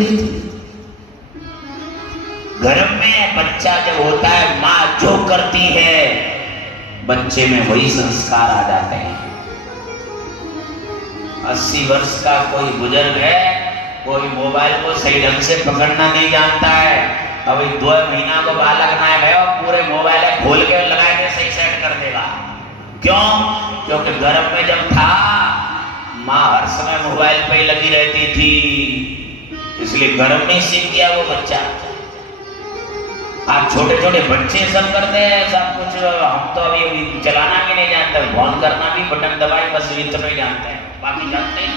ली थी। घर में बच्चा जब होता है, माँ जो करती है बच्चे में वही संस्कार आ जाते हैं। 80 वर्ष का कोई बुजुर्ग है, कोई मोबाइल को सही ढंग से पकड़ना नहीं जानता है, अभी 2 महीना को बालक ना है पूरे मोबाइल खोल के लगा के सही सेट कर देगा। क्यों? क्योंकि गर्भ में जब था माँ हर समय मोबाइल पे लगी रहती थी, इसलिए गर्भ में सीख गया वो बच्चा। आज छोटे छोटे बच्चे सब करते हैं सब कुछ, हम तो अभी चलाना भी नहीं जानते, फोन करना भी बटन दबाए बस इतना ही जानते हैं, बाकी जानते हैं।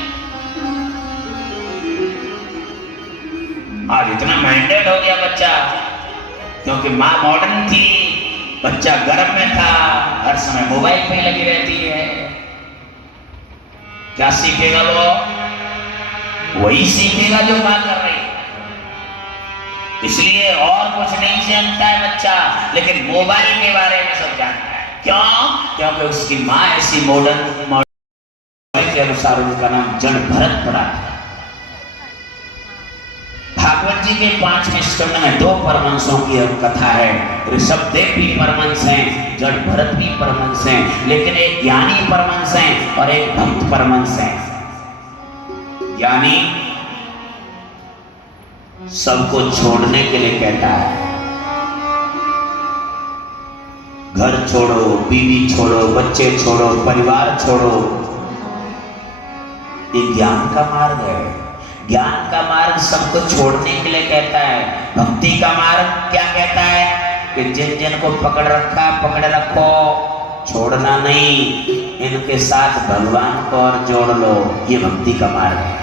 आज इतना माइंडेड हो गया बच्चा, क्योंकि माँ मॉडर्न थी, बच्चा गर्भ में था, हर समय मोबाइल पे लगी रहती है। क्या सीखेगा वो? वही सीखेगा जो माँ कर रही है। इसलिए और कुछ नहीं जानता है बच्चा, लेकिन मोबाइल के बारे में सब जानता है। क्यों? क्योंकि उसकी माँ ऐसी मॉडर्न के अनुसार उनका नाम जड़ भरत पड़ा है। भागवत जी के 5वें स्कंद में 2 परमहंसों की कथा है। ऋषभदेव भी परमहंस हैं, जड़ भरत भी परमहंस हैं, लेकिन एक ज्ञानी परमहंस हैं और एक भक्त परमहंस हैं। ज्ञानी सबको छोड़ने के लिए कहता है, घर छोड़ो, बीवी छोड़ो, बच्चे छोड़ो, परिवार छोड़ो। ये ज्ञान का मार्ग है। ज्ञान का मार्ग सबको छोड़ने के लिए कहता है। भक्ति का मार्ग क्या कहता है? कि जिन जिन को पकड़ रखा पकड़ रखो, छोड़ना नहीं, इनके साथ भगवान को और जोड़ लो। ये भक्ति का मार्ग है।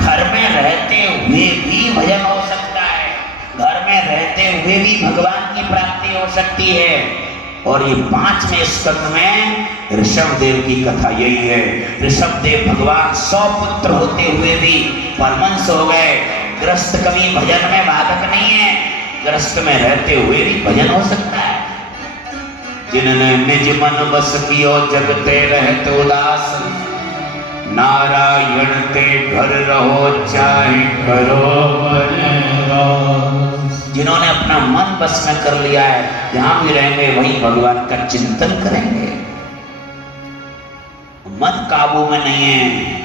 घर में रहते हुए भी भजन हो सकता है, घर में रहते हुए भी भगवान की प्राप्ति हो सकती है। और ये 5वें स्कंद में ऋषभदेव की कथा यही है। ऋषभदेव भगवान 100 पुत्र होते हुए भी परमहंस हो गए। ग्रस्त कभी भजन में बाधक नहीं है, ग्रस्त में रहते हुए भी भजन हो सकता है। जिन्होंने निज मन बस कियो जगते रहते उदास, नारायण ते घर रहो चाहे करो वनवास। जिन्होंने अपना मन बस में कर लिया है, जहां भी रहेंगे वहीं भगवान का चिंतन करेंगे। मन काबू में नहीं है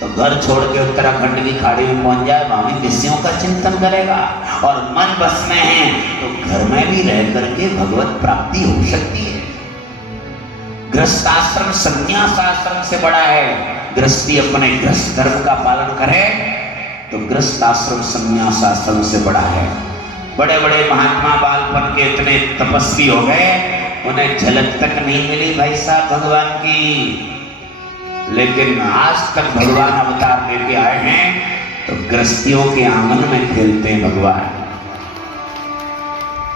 तो घर छोड़ के उत्तराखंड की खाड़ी में पहुंच जाए, वहां भी विषयों का चिंतन करेगा। और मन बस में है तो घर में भी रह करके भगवत प्राप्ति हो सकती है। गृहस्थ आश्रम संन्यास आश्रम से बड़ा है। गृहस्थी अपने गृहस्थ धर्म का पालन करे तो गृहस्थ आश्रम संन्यास आश्रम से बड़ा है। बड़े बड़े महात्मा बालपन के इतने तपस्वी हो गए, उन्हें झलक तक नहीं मिली भाई साहब भगवान की, लेकिन आज तक भगवान अवतार लेके आए हैं तो गृहस्थियों के आंगन में खेलते हैं भगवान।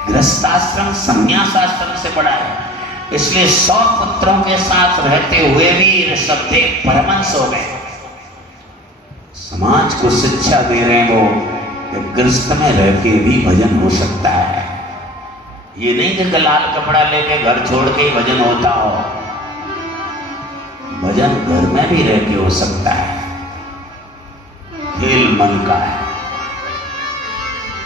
गृहस्थ आश्रम संन्यास आश्रम से बड़ा है। इसलिए 100 पुत्रों के साथ रहते हुए भी ऋषभदेव परमहंस हो गए। समाज को शिक्षा दे रहे हैं वो कि गृहस्थ में रह के भी भजन हो सकता है। ये नहीं कि लाल कपड़ा लेके घर छोड़ के भजन होता हो, भजन घर में भी रह के हो सकता है। खेल मन का है।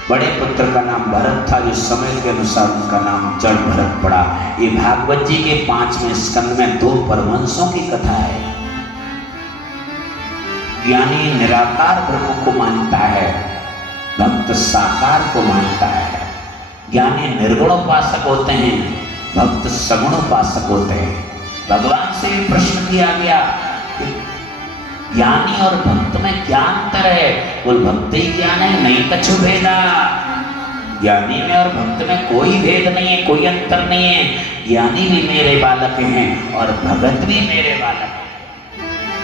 बड़े पुत्र का नाम भरत था, जो समय के अनुसार उनका नाम जड़ भरत पड़ा। ये भागवत जी के 5वें स्कंद में 2 परमहंसों की कथा है। ज्ञानी निराकार ब्रह्म को मानता है, भक्त साकार को मानता है। ज्ञानी निर्गुण उपासक होते हैं, भक्त सगुण उपासक होते हैं। भगवान से प्रश्न किया गया कि ज्ञानी और भक्त में क्या अंतर है? बोल भक्ति ज्ञान है नहीं कछु भेदा। ज्ञानी में और भक्त में कोई भेद नहीं है, कोई अंतर नहीं है। ज्ञानी भी मेरे बालक हैं और भगत भी मेरे बालक हैं।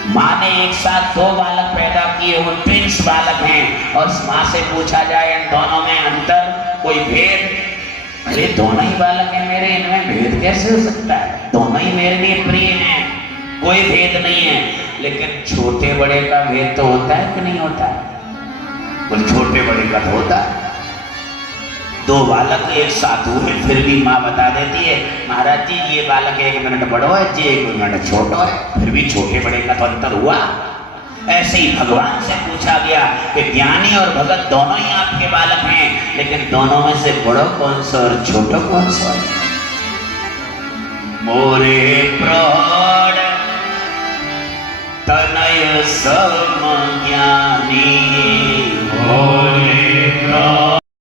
माँ ने एक साथ 2 बालक पैदा किए, वो ट्विंस बालक हैं, और माँ से पूछा जाए इन दोनों में अंतर, कोई भेद? अरे दोनों ही बालक हैं मेरे, इनमें भेद कैसे हो सकता है? दोनों ही मेरे लिए प्रिय हैं, कोई भेद नहीं है। लेकिन छोटे बड़े का भेद तो होता है कि नहीं होता है? बोल छोटे बड़े का तो होता है। 2 बालक एक साथ हुए, फिर भी माँ बता देती है महाराज जी ये बालक 1 मिनट बड़ो है, जी 1 मिनट छोटो है, फिर भी छोटे बड़े का तो अंतर हुआ। ऐसे ही भगवान से पूछा गया कि ज्ञानी और भगत दोनों ही आपके बालक हैं, लेकिन दोनों में से बड़ो कौन सा और छोटो कौन सा है? मोरे प्रौढ़ तनय सम ज्ञानी